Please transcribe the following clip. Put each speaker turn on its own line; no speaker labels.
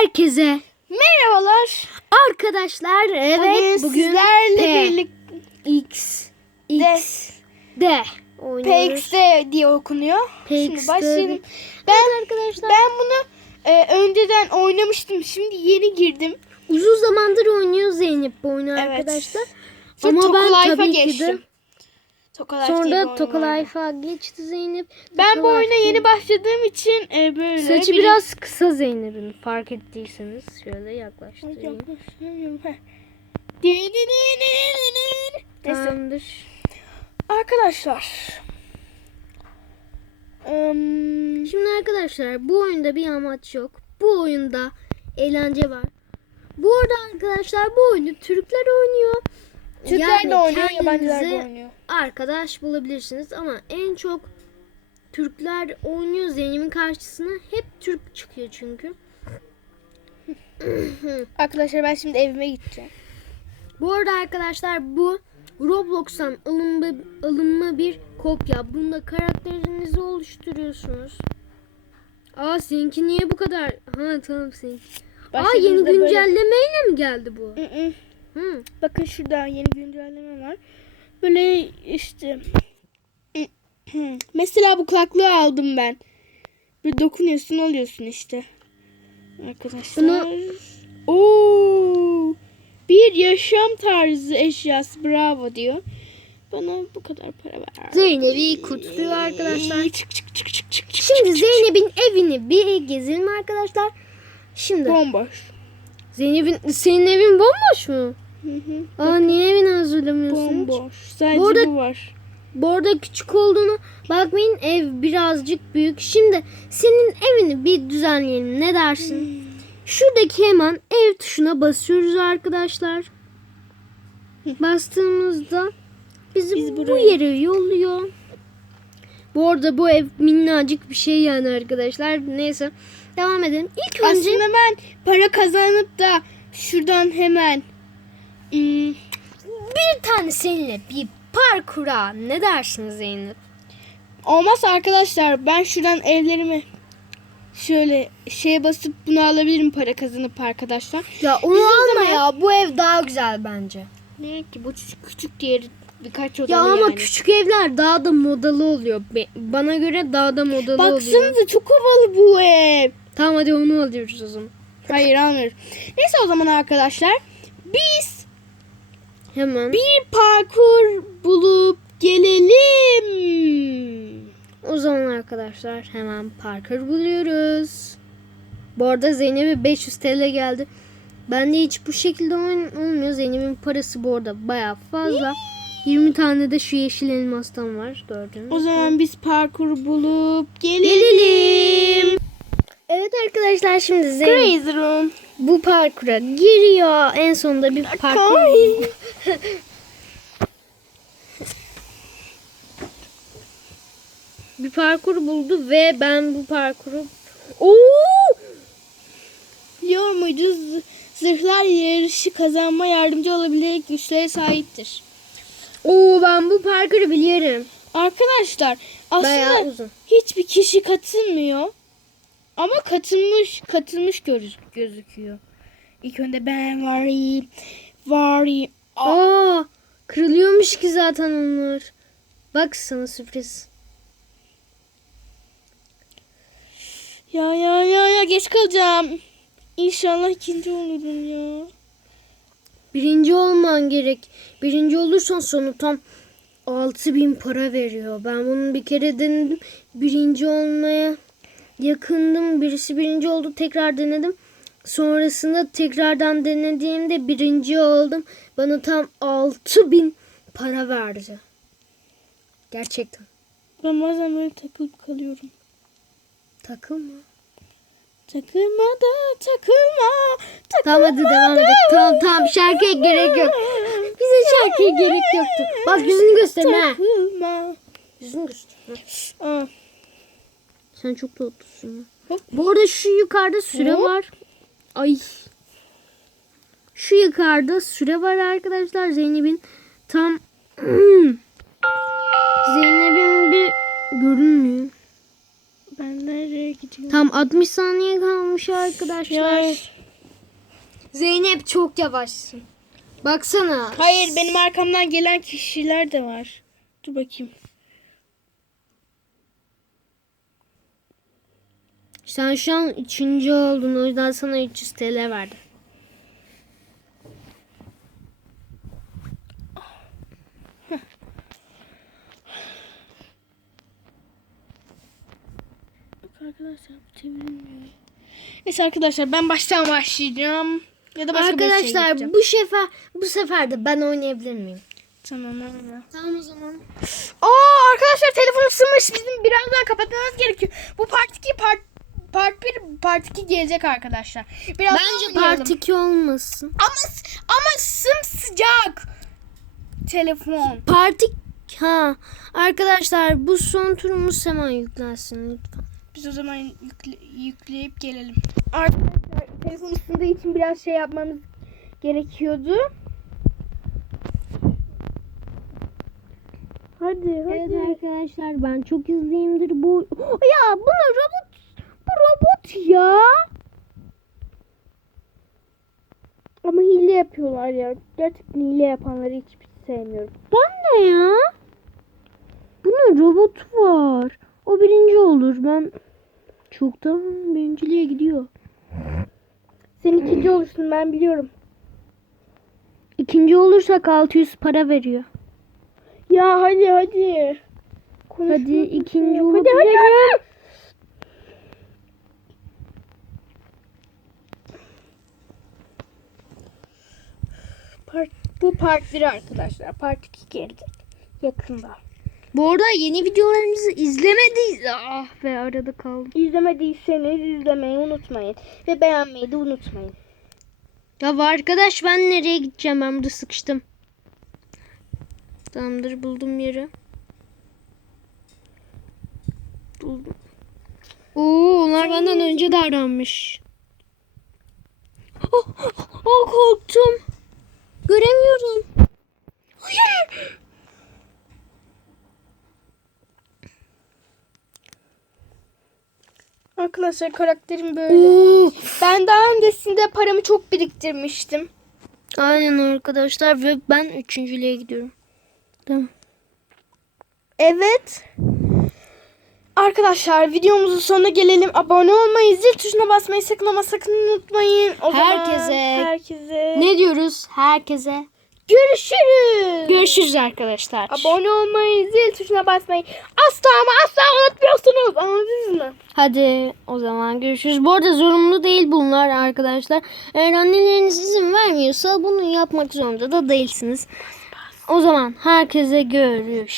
Herkese
Merhabalar.
arkadaşlar evet
bugün,
bugün
sizlerle
P,
birlikte
X X D oynuyoruz.
PXD diye okunuyor. Şimdi
PXD.
başlayalım.
Ben
Ben
arkadaşlar
ben bunu e, önceden oynamıştım. Şimdi yeni girdim.
uzun zamandır oynuyor Zeynep bu oyunu
Evet.
arkadaşlar.
Sonra
Ama ben tabii ki de
geçtim. Toka Life diye bir
sonra
oyun
Toka
vardı.
Life'a geçti Zeynep.
Ben bu oyuna yeni başladığım için e, böyle
Saçı
bir-
biraz kısa Zeynep'in fark ettiyseniz şöyle
Ay,
yaklaştırayım. Tamamdır.
Arkadaşlar. Im,
Şimdi arkadaşlar bu oyunda bir amaç yok. Bu oyunda eğlence var. Bu arada arkadaşlar bu oyunu Türkler oynuyor.
Türkler de
Yani
oynuyor, yabancılar da
kendinize
oynuyor.
Arkadaş bulabilirsiniz ama en çok Türkler oynuyor. Zeynep'in karşısına hep Türk çıkıyor çünkü.
Arkadaşlar ben şimdi evime gideceğim.
Bu arada arkadaşlar bu Roblox'tan alınma, alınma bir kopya. Bunda karakterinizi oluşturuyorsunuz. Aa seninki niye bu kadar? Ha tamam seninki. Aa yeni
Başladığımızda böyle-
güncellemeyle mi geldi bu?
Hı. Bakın şurada yeni güncelleme var. Böyle işte mesela bu kulaklığı aldım ben. Bir dokunuyorsun alıyorsun işte. Arkadaşlar.
Bunu-
Oo! Bir yaşam tarzı eşyası bravo diyor. Bana bu kadar para ver.
Zeynep'i kutluyor arkadaşlar.
Çık çık çık çık çık.
Şimdi Zeynep'in evini bir gezelim arkadaşlar. Şimdi
Bomboş.
Zeynep'in senin evin bomboş mu?
Hı hı.
Aa niye evini hazırlamıyorsun?
Bomboş. Sadece
Bu
bu,
arada-
var.
Bu arada küçük olduğunu bakmayın ev birazcık büyük. Şimdi senin evini bir düzenleyelim ne dersin? Şuradaki hemen ev tuşuna basıyoruz arkadaşlar. Bastığımızda bizi
Biz
bu yere yolluyor. Bu arada bu ev minnacık bir şey yani arkadaşlar. Neyse devam edelim. İlk önce
Aslında ben para kazanıp da şuradan hemen hmm,
bir tane seninle bir parkura ne dersin Zeynep?
olmaz arkadaşlar ben şuradan evlerimi şöyle şeye basıp bunu alabilirim para kazanıp arkadaşlar.
Ya onu
Biz
alma
zaman-
ya. Bu ev daha güzel bence.
Ne ki bu küçük, küçük diğeri birkaç odalı
Ya ama
yani.
küçük evler daha da modalı oluyor. Bana göre daha da modalı oluyor.
Baksanıza çok havalı bu ev.
Tamam hadi onu alıyoruz o zaman.
Hayır almıyoruz. Neyse o zaman arkadaşlar biz
Hemen.
bir parkur bulup gelelim.
O zaman arkadaşlar hemen Parker buluyoruz. Bu arada Zeynep'e 500 TL geldi. Bende hiç bu şekilde oyun olmuyor. Zeynep'in parası bu arada baya fazla. 20 tane de şu yeşil elmastan var gördüğünüz.
O zaman biz parkur bulup gelelim.
Gelelim. Evet arkadaşlar şimdi Zeynep
Crazy Room.
bu parkura giriyor. En sonunda bir parkur bir parkur buldu ve ben bu parkuru
Oo! Biliyor muydunuz? Zırhlar yarışı kazanma yardımcı olabilecek güçlere sahiptir.
Oo ben bu parkuru biliyorum.
Arkadaşlar aslında hiçbir kişi katılmıyor. Ama katılmış katılmış göz, gözüküyor. İlk önde ben varayım. Varayım. Aa,
Aa kırılıyormuş ki zaten onlar. Bak sana sürpriz.
Ya ya ya ya geç kalacağım. İnşallah ikinci olurum ya.
Birinci olman gerek. Birinci olursan sonu tam 6000 para veriyor. Ben bunu bir kere denedim. Birinci olmaya yakındım. Birisi birinci oldu. Tekrar denedim. Sonrasında tekrardan denediğimde birinci oldum. Bana tam 6000 para verdi. Gerçekten.
Ben bazen böyle takılıp kalıyorum.
Takılma.
Takılma da takılma. takılma
Tamam hadi devam edelim. Tamam tamam şarkıya gerek yok. Bize şarkıya gerek yoktu. Bak yüzünü gösterme. ha.
Takılma.
Yüzünü göster.
Aa,
Sen çok tatlısın ya. Bu arada şu yukarıda süre var. Ay. Şu yukarıda süre var arkadaşlar. Zeynep'in tam Zeynep'in bir görünmüyor.
Ben nereye gidiyorum?
Tam 60 saniye kalmış arkadaşlar.
Ya,
Zeynep çok yavaşsın. Baksana.
hayır benim arkamdan gelen kişiler de var. Dur bakayım.
Sen şu an üçüncü oldun. O yüzden sana 300 TL verdim.
Arkadaşlar. Neyse arkadaşlar ben baştan başlayacağım. Ya da başka bir şey
Arkadaşlar bu sefer bu sefer de ben oynayabilir miyim?
Tamam öyle.
Tamam o zaman.
Aa arkadaşlar telefon ısınmış. Bizim birazdan kapatmamız gerekiyor. Bu part 2 part part 1 part 2 gelecek arkadaşlar. Biraz
Bence part 2 olmasın.
Ama ama sımsıcak. Telefon.
Part 2 ha arkadaşlar bu son turumuz hemen yüklensin lütfen.
Biz o zaman yükle- yükleyip gelelim. Arkadaşlar telefon ısındığı için biraz şey yapmamız gerekiyordu. Hadi
Evet arkadaşlar ben çok hızlıyımdır bu. Ya bu ne robot? Robot ya.
Ama hile yapıyorlar ya. Gerçekten hile yapanları hiç sevmiyorum.
Ben de ya. Bunun robot var. O birinci olur. Ben çoktan birinciliğe gidiyor.
Sen ikinci olursun ben biliyorum.
İkinci olursak 600 para veriyor.
Ya hadi hadi. Konuşmak
Hadi ikinci
yok. Hadi hadi
olabilirim.
hadi. Part, bu part 1 arkadaşlar. Part 2 gelecek. Yakında.
Bu arada yeni videolarımızı izlemediyiz. Ah be arada kaldım.
İzlemediyseniz izlemeyi unutmayın. Ve beğenmeyi de unutmayın.
Ya arkadaş ben nereye gideceğim? Ben burada sıkıştım. Tamamdır buldum yeri. Buldum. Oo onlar benden önce davranmış. Oh, oh, korktum. Göremiyorum. Hayır.
Arkadaşlar karakterim böyle. Ben daha öncesinde paramı çok biriktirmiştim.
Aynen arkadaşlar ve ben üçüncülüğe gidiyorum. Tamam.
Evet. Arkadaşlar videomuzun sonuna gelelim. Abone olmayı, zil tuşuna basmayı sakın ama sakın unutmayın. O zaman
Herkese-
herkese
Ne diyoruz herkese?
görüşürüz.
Görüşürüz arkadaşlar.
Abone olmayı, zil tuşuna basmayı asla ama asla unutmuyorsunuz. Anladınız mı?
Hadi o zaman görüşürüz. Bu arada zorunlu değil bunlar arkadaşlar. Eğer anneleriniz izin vermiyorsa bunu yapmak zorunda da değilsiniz. O zaman herkese görüşürüz.